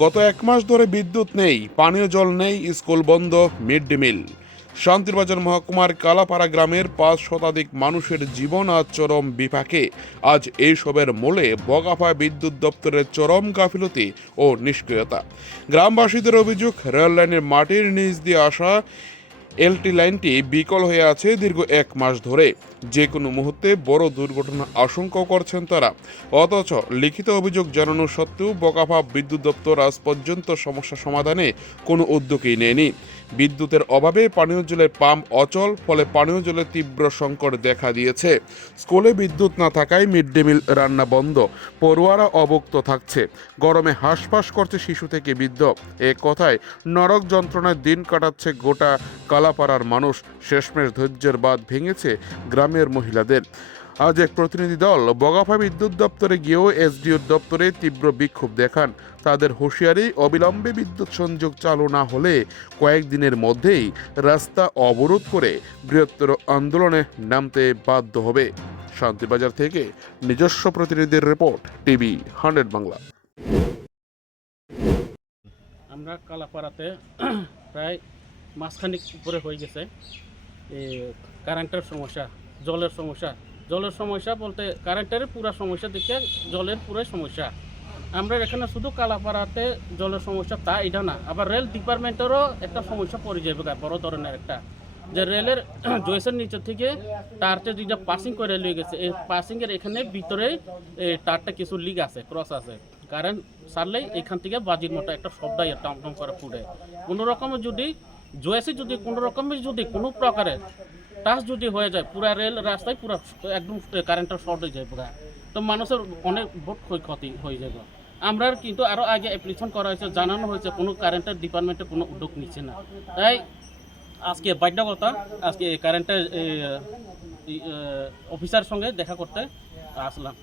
গত এক মাস ধরে বিদ্যুৎ নেই, পানীয় জল নেই, স্কুল বন্ধ, মিড ডে মিল। শান্তিরবাজার মহকুমার কালাপাড়া গ্রামের ৫ শতাধিক মানুষের জীবন আজ চরম বিপাকে। আজ এইসবের মূলে বগাফা বিদ্যুৎ দপ্তরের চরম গাফিলতি ও নিষ্ক্রিয়তা। গ্রামবাসীদের অভিযোগ, রেল লাইনের মাটির নিচ দিয়ে আসা এলটি লাইনটি বিকল হয়ে আছে দীর্ঘ এক মাস ধরে। যে কোনো মুহূর্তে বড় দুর্ঘটনা আশঙ্কা করছেন তারা। অথচ লিখিত অভিযোগ জানানো সত্ত্বেও বগাফা বিদ্যুৎ দপ্তর আজ পর্যন্ত সমস্যা সমাধানে কোনো উদ্যোগই নেয়নি। বিদ্যুতের অভাবে পানীয় জলের পাম্প অচল, ফলে পানীয় জলের তীব্র সংকট দেখা দিয়েছে। স্কুলে বিদ্যুৎ না থাকায় মিড ডে মিল রান্না বন্ধ, পড়ুয়ারা অবক্ত থাকছে, গরমে হাঁসফাঁস করছে শিশু থেকে বৃদ্ধ। এক কথায় নরক যন্ত্রণায় দিন কাটাচ্ছে গোটা কালাপাড়ার মানুষ। শেষমেশ ধৈর্যের বাঁধ ভেঙেছে গ্রামের মহিলাদের। আজ এক প্রতিনিধি দল বগাফা বিদ্যুৎ দপ্তরে গিয়েও এসডিও দপ্তরে তীব্র বিক্ষোভ দেখান। তাদের হুঁশিয়ারি, অবিলম্বে বিদ্যুৎ সংযোগ চালু না হলে কয়েকদিনের মধ্যেই রাস্তা অবরোধ করে বৃহত্তর আন্দোলনে নামতে বাধ্য হবে। শান্তিবাজার থেকে নিজস্ব প্রতিনিধির রিপোর্ট, টিভি 100 বাংলা। আমরা কালাপাড়াতে প্রায় মাসখানিক উপরে হয়ে গেছে কারেন্টের সমস্যা, জলের সমস্যা বলতে কারেন্টের পুরা সমস্যা দিকে জলের পুরো সমস্যা। আমরা এখানে শুধু কালাপাড়াতে জলের সমস্যা তা এটা না, আবার রেল ডিপার্টমেন্টেরও একটা সমস্যা পড়ে যাবে বড় ধরনের একটা, যে রেলের জয়েসের নিচে থেকে তারটা যেটা পাসিং করে লিয়ে গেছে, এই পাসিংয়ের এখানে ভিতরে তারটা কিছু লিক আছে, ক্রস আছে। কারেন্ট সারলেই এখান থেকে বাজির মতো একটা শব্দ টম টম করে ফুটে। কোনো রকমের যদি জয়েসে যদি কোনো রকমের যদি কোনো প্রকারে টাচ যদি হয়ে যায়, পুরা রেল রাস্তায় পুরো একদম কারেন্টের শর্ট হয়ে যায় পুরা, তো মানুষের অনেক বহুত ক্ষয়ক্ষতি হয়ে যাবে। আমরা কিন্তু আরও আগে অ্যাপ্লিকেশন করা হয়েছে, জানানো হয়েছে, কোনো কারেন্টের ডিপার্টমেন্টে কোনো উদ্যোগ নিচ্ছে না। তাই আজকে বাধ্যকতা আজকে কারেন্টের অফিসার সঙ্গে দেখা করতে আসলাম।